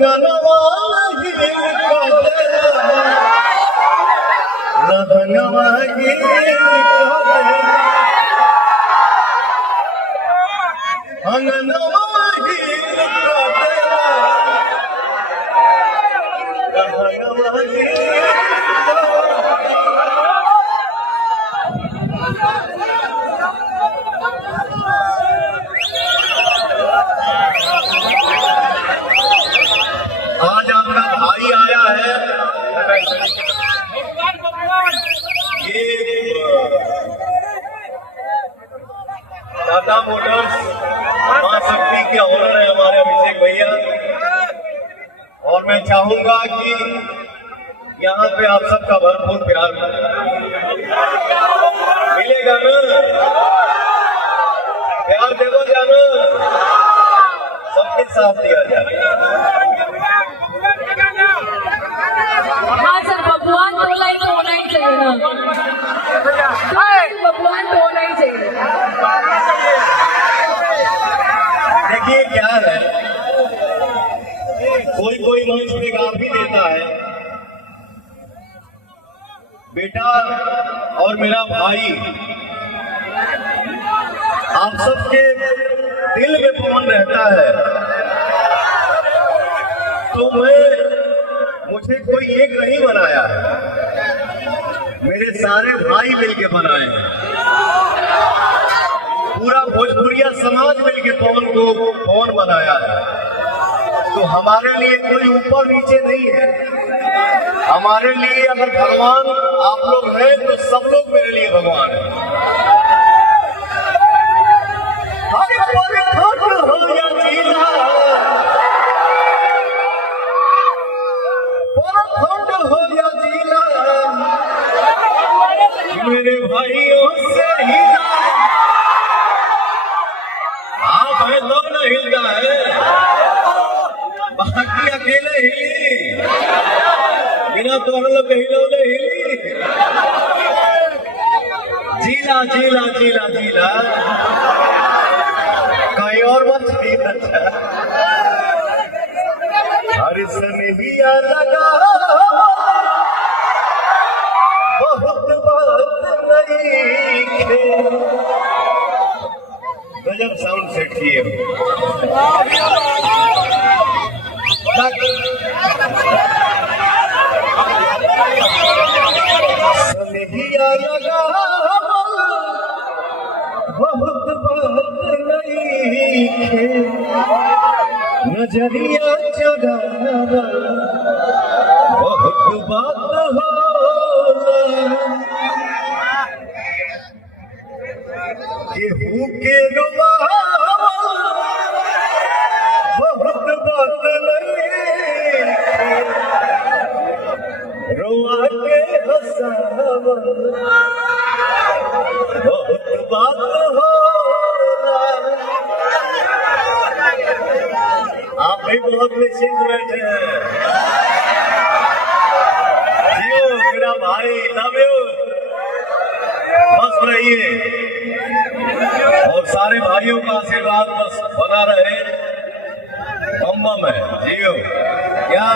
अंगनवाही रहनवाही अंगनवाही आज आपका भाई आया है। ये टाटा मोटर्स मां शक्ति के ऑनर है हमारे अभिषेक भैया, और मैं चाहूंगा कि यहाँ पे आप सबका भरपूर प्यार मिलेगा ना, प्यार देखो जानो, सबके साथ दिया जाए। हाँ सर, भगवान तो लाइक होना ही चाहिए ना, भगवान तो होना ही चाहिए। देखिए क्या है, कोई मंच पे गा भी देता है, बेटा और मेरा भाई आप सबके दिल में पवन रहता है, तो मुझे कोई एक नहीं बनाया है, मेरे सारे भाई मिलके बनाए हैं, पूरा भोजपुरिया समाज मिलके पवन बनाया है। तो हमारे लिए कोई ऊपर नीचे नहीं है, हमारे लिए अगर भगवान आप लोग हैं तो सब लोग मेरे लिए भगवान है। मेरे भाइयों से ही आप है लोग न हिलता है, बाकी अकेले हिली बिना तोहर लोग हिलौले हिली। जीला जीला जीला जीला कहीं और मत जीला। हर सनहिया लगा बहुत बात नहीं खे। गजब साउंड सेट किए सनहिया लगा बहुत बात नहीं खे। नजरिया चुराना बहुत बात होला। केहू के रुआ बहुत बात नहीं, रुआ के हंसावा बहुत बात होला। आप भी बहुत निश्चिंत बैठे हैं। जियो मेरा भाई, लव यू, मस्त रहिए और सारे भाइयों का आशीर्वाद बस बना रहे। बम बम है, जियो क्या